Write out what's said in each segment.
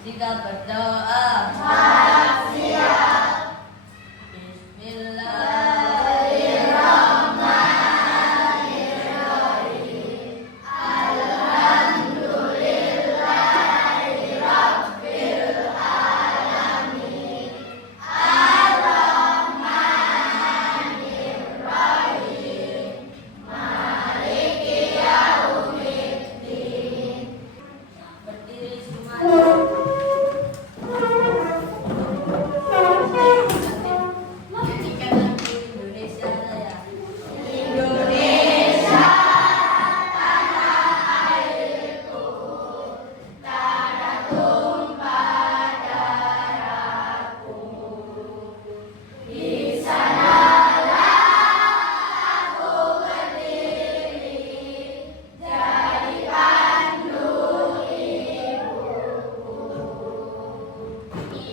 Kita berdoa. Siap. Bismillahirrahmanirrahim. Alhamdulillahirabbil alamin. Ar-Rahmanirrahim. Maliki yaumiddin. Berdiri semuanya. Nyanyikan lagu Indonesia Raya. Indonesia tanah airku, tanah tumpah darahku. Di sanalah aku berdiri, jadi pandu ibuku.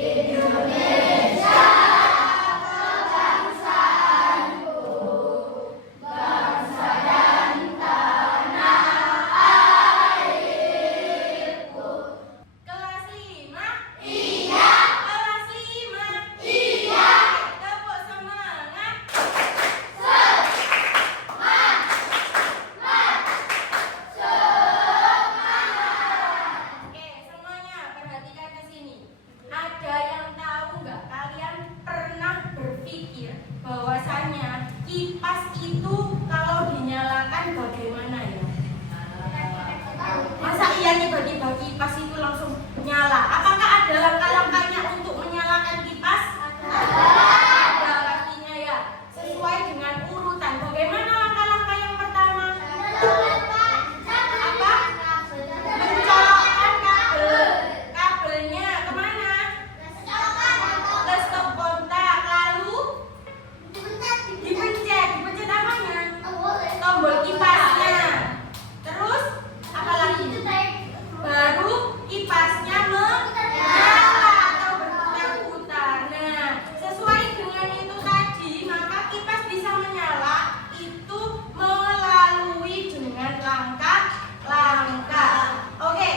Indonesia kebangsaanku, bangsa dan tanah airku. Kelas 5? Iya. Kelas 5? Iya. Tepuk semangat. Oke, semuanya perhatikan ke sini. Ada yang tahu nggak? Kalian pernah berpikir bahwasannya kipas itu kalau dinyalakan bagaimana ya? Masa iya tiba-tiba kipas itu langsung nyala? Apakah ada langkah-langkahnya untuk menyalakan kipas? Ada pastinya ya. Sesuai dengan urutan. Bagaimana langkah-langkah yang pertama? Apa? Mencolokkan kabelnya kemana? Ke stop kontak. Lalu dipencet apanya? Tombol kipasnya. Terus apa lagi? Baru kipasnya menyala atau berputar-putar. Nah, sesuai dengan itu tadi, maka kipas bisa menyala itu melalui dengan langkah-langkah. Oke,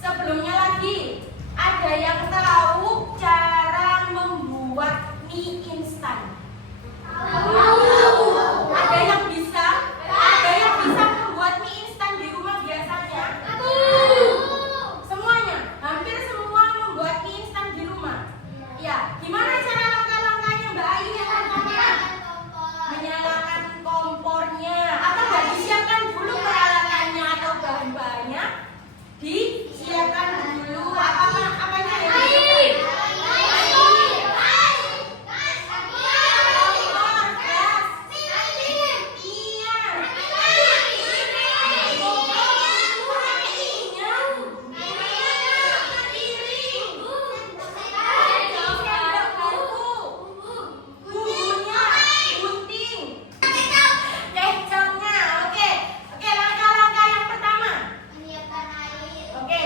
sebelumnya lagi, ada yang tahu cara membuat mie instan? Ada yang bisa? Ada yang bisa membuat mie instan di rumah biasanya? Semuanya, hampir semua membuat mie instan di rumah. Ya, gimana cara langkah-langkahnya Mbak Ayu yang pertama? Menyalakan kompornya. Atau nggak disiapkan dulu peralatannya atau bahan-bahannya? Disiapkan dulu. Apanya ya?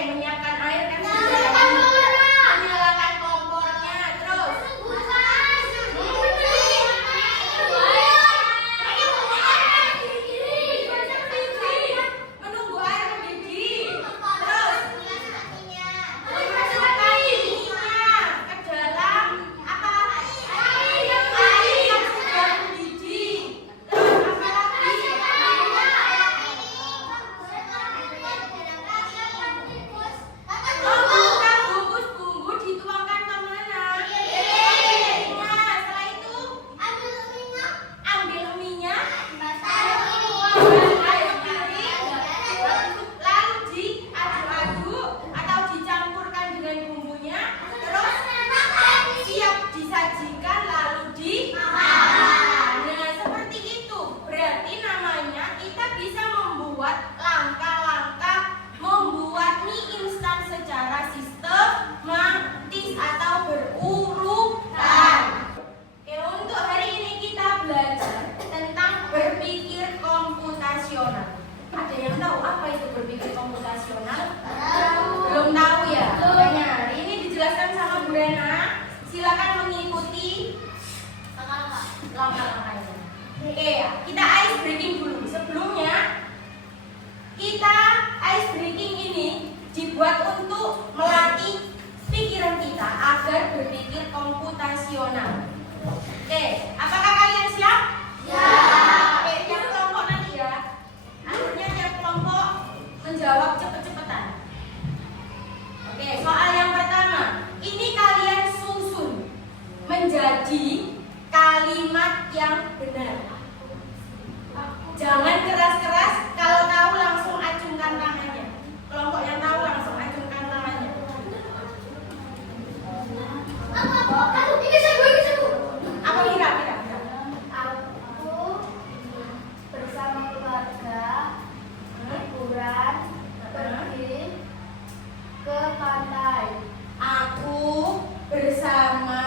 Menyiapkan air kan sudah. Menyalakan kompornya, terus menunggu air mendidih, terus memasukkan minyak ke dalam apa? Air yang sudah mendidih. Terus apa lagi? Membuka bungkus bumbu dituangkan kemana? Nah, setelah itu ambil minyak, air kering, lalu diaduk-aduk atau dicampurkan dengan bumbunya, terus siap disajikan lalu dimakan. Nah, seperti itu. Berarti namanya kita bisa membuat langkah-langkah membuat mie instan secara sistematis atau berurutan. Oke, untuk hari ini kita belajar tentang berpikir komputasional. Ada yang tahu apa itu berpikir komputasional? Belum tahu ya? Makanya hari ini dijelaskan sama Bu Rena. Silakan mengikuti langkah-langkahnya. Oke, kita ice breaking dulu. Sebelumnya kita ice breaking ini dibuat untuk melatih agar berpikir komputasional. Oke, apakah kalian siap? Ya. Oke, tiap kelompok nanti ya. Akhirnya tiap kelompok menjawab cepet-cepetan. Oke, soal yang pertama. Ini kalian susun menjadi kalimat yang benar. Jangan keras-keras, kalau tahu langsung acungkan tangannya. Kelompok yang tahu langsung acungkan tangannya. Apa kira-kira? Aku bersama keluarga liburan pergi ke pantai. Aku bersama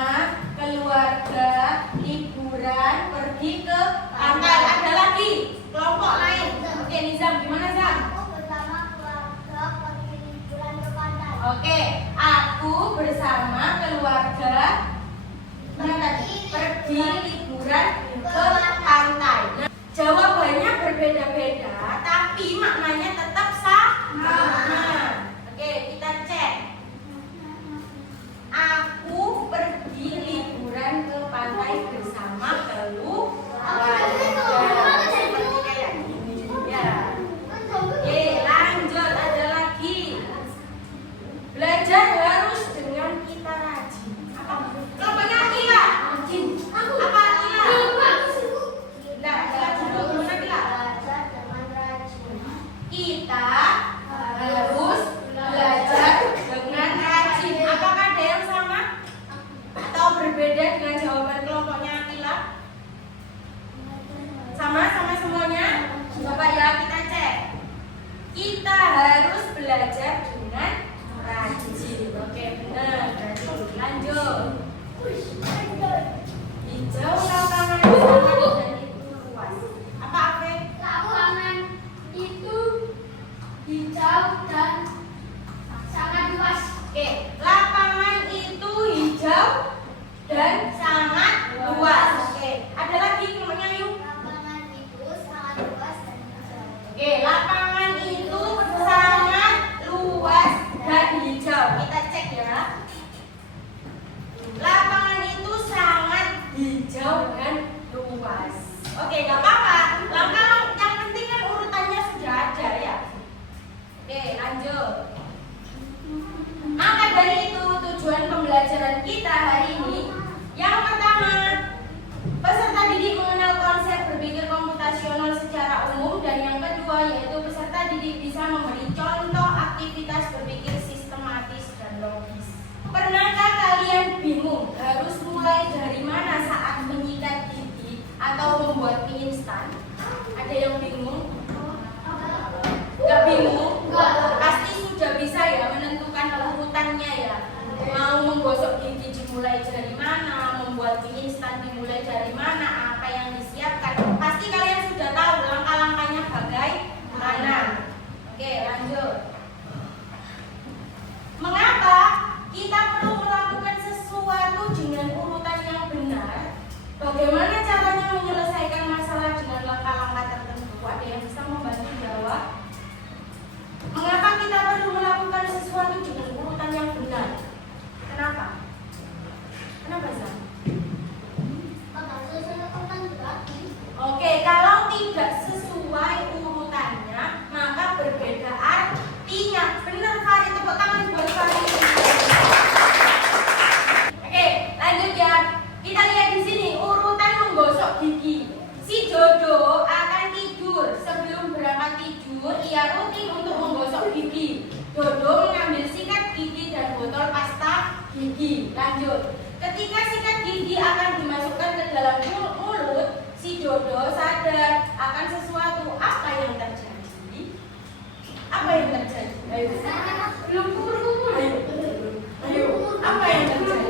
keluarga liburan pergi ke pantai. Ada lagi kelompok lain. Oke, Nizam, gimana Zam? Aku bersama keluarga pergi liburan ke pantai. Oke, aku bersama keluarga pergi liburan ke pantai. Nah, jawabannya berbeda-beda, tapi maknanya tetap sama. Oke, kita cek. Aku pergi liburan ke pantai bersama keluarga. Seperti kayak gini ya. Oke, lanjut, ada lagi. Belajar harus dengan kita rajin. Apa? Kelompoknya Akila. Apa Akila? Nah, Akila dulu. Gimana Akila? Belajar dengan rajin. Kita harus belajar dengan rajin. Apakah ada yang sama? Atau berbeda dengan jawaban kelompoknya Akila? Sama semuanya? Coba ya kita cek. Kita harus belajar dengan rajin. Oke, benar. Rajin. Lanjut. Hijau lapangan sangat dan itu luas. Apa Afe? Lapangan itu hijau dan sangat luas. Oke, lapangan itu hijau dan sangat luas. Oke, ada lagi kelompoknya yuk. Lapangan itu sangat luas dan hijau. Oke, lapangan itu sangat luas dan hijau. Kita cek ya. Lapangan itu sangat hijau dan luas. Oke, gak apa-apa. Langkah yang penting kan urutannya sudah ada ya. Oke, lanjut. Maka dari itu tujuan pembelajaran kita hari ini yang pertama, peserta didik mengenal konsep berpikir komputasional secara umum, dan yang kedua yaitu peserta didik bisa memberi contoh aktivitas berpikir sistematis dan logis. Pernahkah kalian bingung harus mulai dari mana saat menyikat gigi atau membuat mie instan? Ada yang bingung? Gak bingung? Pasti sudah bisa ya menentukan urutannya ya. Mau menggosok gigi dimulai dari mana, membuat mie instan dimulai dari mana, apa yang disiapkan. Pasti kalian sudah tahu langkah-langkahnya bagaimana. Oke, lanjut. Mengapa kita perlu melakukan sesuatu dengan urutan yang benar? Bagaimana caranya menyelesaikan masalah dengan langkah-langkah tertentu? Ada yang bisa membantu jawab? Mengapa kita perlu melakukan sesuatu dengan urutan yang benar? Kenapa? Kenapa Zam? Oke, kalau tidak sesuai urutannya, maka berbeda artinya. Benar Fari, tepuk tangan buat Fari. Oke, lanjut ya. Kita lihat di sini urutan menggosok gigi. Si Dodo akan tidur. Sebelum berangkat tidur, ia rutin untuk menggosok gigi. Dodo mengambil sikat gigi dan botol pasta gigi. Lanjut. Ketika sikat gigi akan dimasukkan ke dalam mulut, si Dodo sadar akan sesuatu. Apa yang terjadi? Apa yang terjadi? Ayo. Belum kumpul. Ayo. Apa yang terjadi?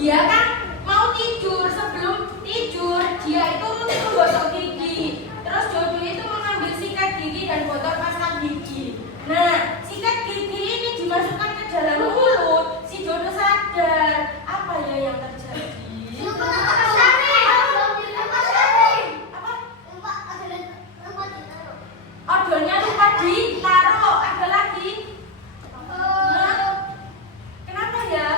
Dia kan mau tidur. Sebelum tidur, dia itu rutin menggosok gigi. Terus Dodo itu mengambil sikat gigi dan botol pasta gigi. Nah, sikat gigi ini dimasukkan ke dalam mulut. Si Dodo sadar. Apa ya yang terjadi? Odolnya lupa ditaruh. Ada lagi? Kenapa ya?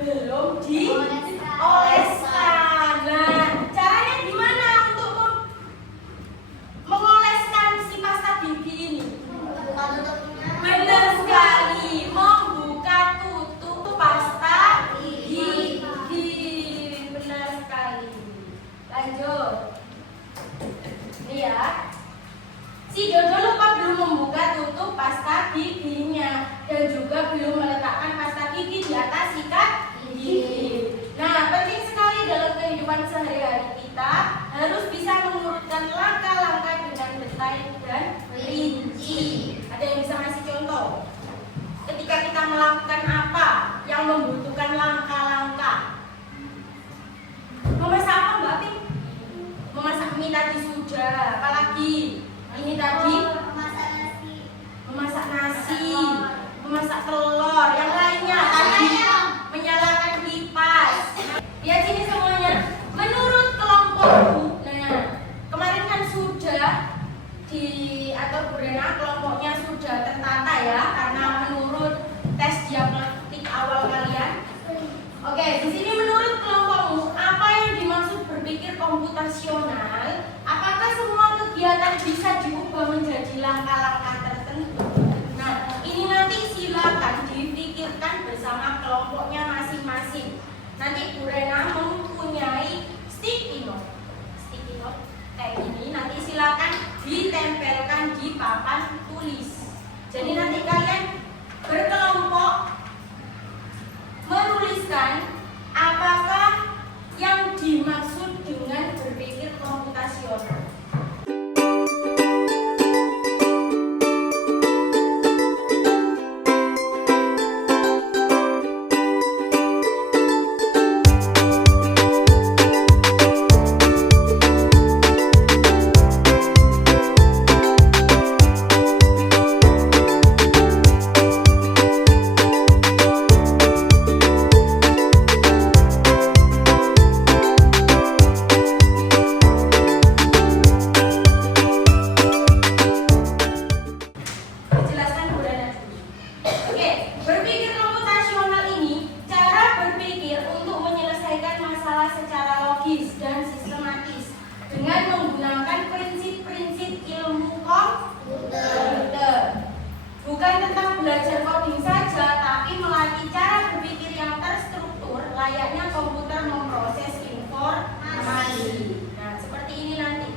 belum dioleskan. Nah, caranya gimana untuk mengoleskan si pasta gigi ini? Benar sekali, membuka tutup pasta gigi. Benar sekali. Lanjut. Ini ya. Si Jojo lupa belum membuka tutup pasta giginya dan juga belum meletakkan pasta gigi di atas sikat gigi. Nah, penting sekali dalam kehidupan sehari-hari kita harus bisa mengurutkan langkah-langkah dengan detail dan rinci. Ada yang bisa ngasih contoh? Ketika kita melakukan apa yang membutuhkan langkah-langkah. Memasak apa, Mbak Pink? Memasak mie tadi sudah, apalagi? Ini tadi memasak nasi, memasak telur, yang lainnya tadi menyalakan kipas. Lihat sini semuanya. Menurut kelompokku, nah kemarin kan sudah diatur Burena, kelompoknya sudah tertata ya, karena menurut tes diagnostik awal kalian. Oke, di sini menurut kelompokmu apa yang dimaksud berpikir komputasional? Apakah semua kegiatan bisa diubah menjadi langkah-langkah tertentu? Nah, ini nanti silakan dipikirkan bersama kelompoknya masing-masing. Nanti Bu Rena mempunyai sticky note kayak ini. Nanti silakan ditempelkan di papan tulis. Jadi nanti kalian berkelompok menuliskan apakah yang dimaksud dengan berpikir komputasional. Bukan tentang belajar coding saja, tapi melatih cara berpikir yang terstruktur, layaknya komputer memproses informasi. Nah, seperti ini nanti.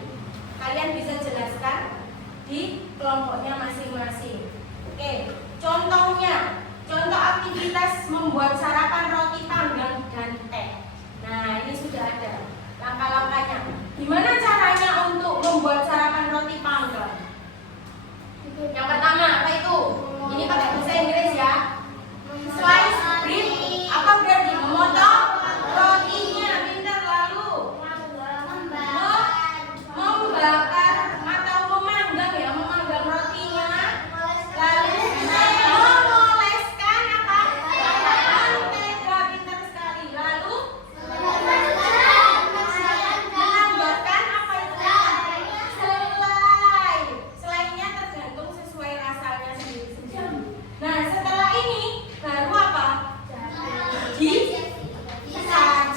Kalian bisa jelaskan di kelompoknya masing-masing. Oke, contohnya, contoh aktivitas membuat sarapan roti panggang dan teh. Nah, ini sudah ada langkah-langkahnya. Gimana caranya untuk membuat sarapan roti panggang? Yang pertama apa itu? Ini pakai bahasa Inggris ya. Slice bread. Apa berarti? Memotong rotinya. Pintar. Lalu membakar atau memanggang ya, memanggang rotinya. Lalu mengoleskan apa? Mentega. Pintar sekali. Lalu menambahkan apa itu? Selai. Selainya tergantung sesuai rasanya sendiri-sendiri. Nah, setelah ini baru apa? Disajikan.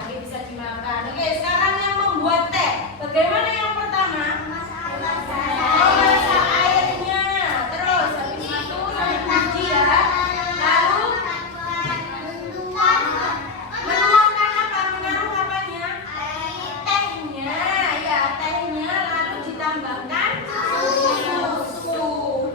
Oke, bisa dimakan. Oke, sekarang yang membuat teh. Bagaimana yang pertama? Memasak airnya. Terus habis itu sampai mendidih ya. Lalu menuangkan apa? Menaruh apanya? Tehnya. Ya, tehnya lalu ditambahkan susu.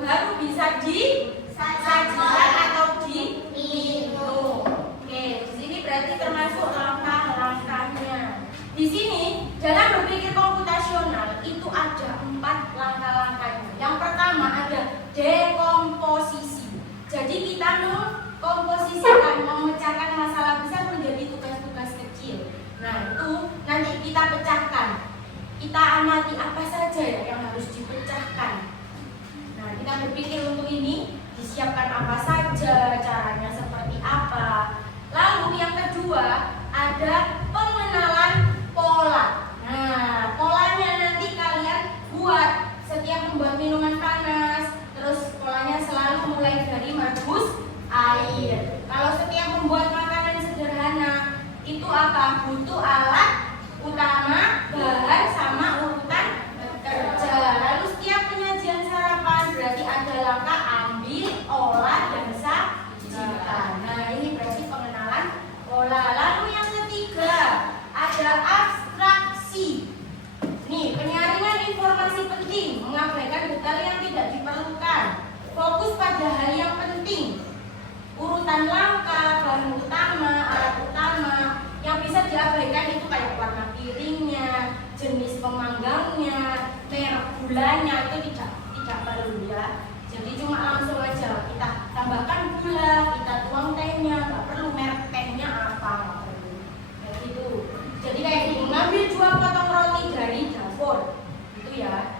Baru bisa disajikan atau diminum. Oke, di sini berarti termasuk langkah-langkahnya. Di sini dalam berpikir komputasional itu ada 4 langkah-langkahnya. Yang pertama ada dekomposisi. Jadi kita mengkomposisikan, memecahkan masalah besar menjadi tugas-tugas kecil. Nah, itu nanti kita pecahkan. Kita amati apa saja ya yang harus dipecahkan. Nah, kita berpikir untuk ini disiapkan apa saja, caranya seperti apa. Lalu yang kedua ada pengenalan pola. Nah, polanya nanti kalian buat setiap membuat minuman panas. Terus polanya selalu mulai dari merebus air. Kalau setiap membuat fokus pada hal yang penting. Urutan langkah, bahan utama, alat utama. Yang bisa diabaikan itu kayak warna piringnya, jenis pemanggangnya, merek gulanya, itu tidak perlu ya. Jadi cuma langsung aja kita tambahkan gula, kita tuang tehnya, nggak perlu merek tehnya apa, nggak perlu. Kayak gitu. Jadi kayak gini, mengambil 2 potong roti dari dapur, gitu ya.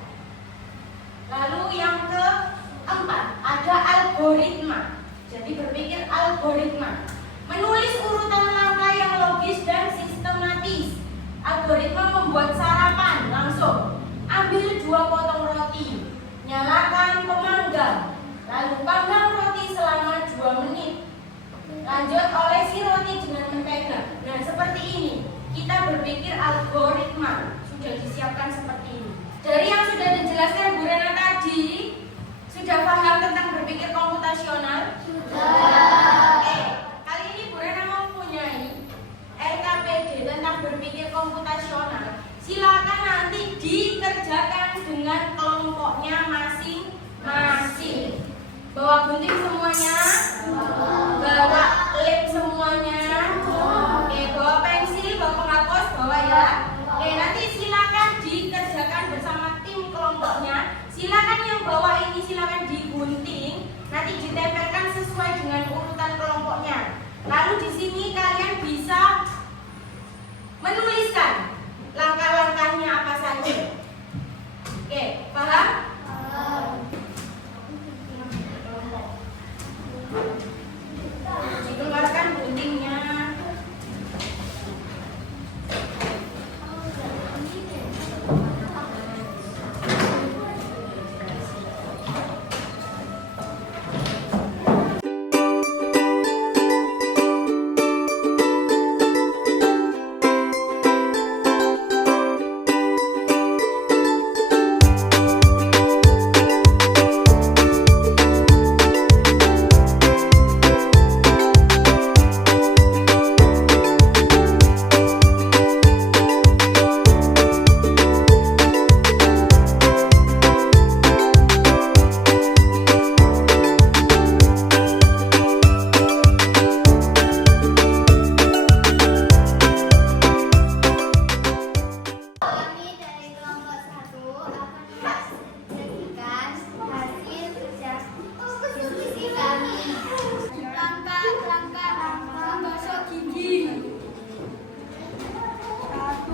Lalu yang keempat, ada algoritma. Jadi berpikir algoritma. Menulis urutan langkah yang logis dan sistematis. Algoritma membuat sarapan langsung. Ambil 2 potong roti. Nyalakan pemanggang. Lalu panggang roti selama 2 menit. Lanjut olesi roti dengan mentega. Nah, seperti ini. Kita berpikir algoritma. Sudah disiapkan seperti ini. Dari yang sudah dijelaskan Bu Rena tadi, sudah paham tentang berpikir komputasional? Sudah. Oke, kali ini Bu Rena mempunyai RKPD tentang berpikir komputasional. Silakan nanti dikerjakan dengan kelompoknya masing-masing. Bawa gunting semuanya, bawa lem semuanya, oke, bawa pensil, bawa penghapus, bawa ya. Oke, nanti silakan dikerjakan bersama tim kelompoknya. Silakan yang bawa ini silakan digunting, nanti ditempelkan sesuai dengan urutan kelompoknya. Lalu di sini kalian bisa menuliskan langkah-langkahnya apa saja. Oke, paham? Dikeluarkan guntingnya. Kami dari kelompok 1 akan menyajikan hasil kerja diskusi kami. Langkah menggosok gigi. 1.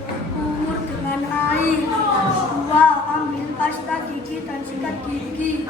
Berkumur dengan air. 2. Ambil pasta gigi dan sikat gigi.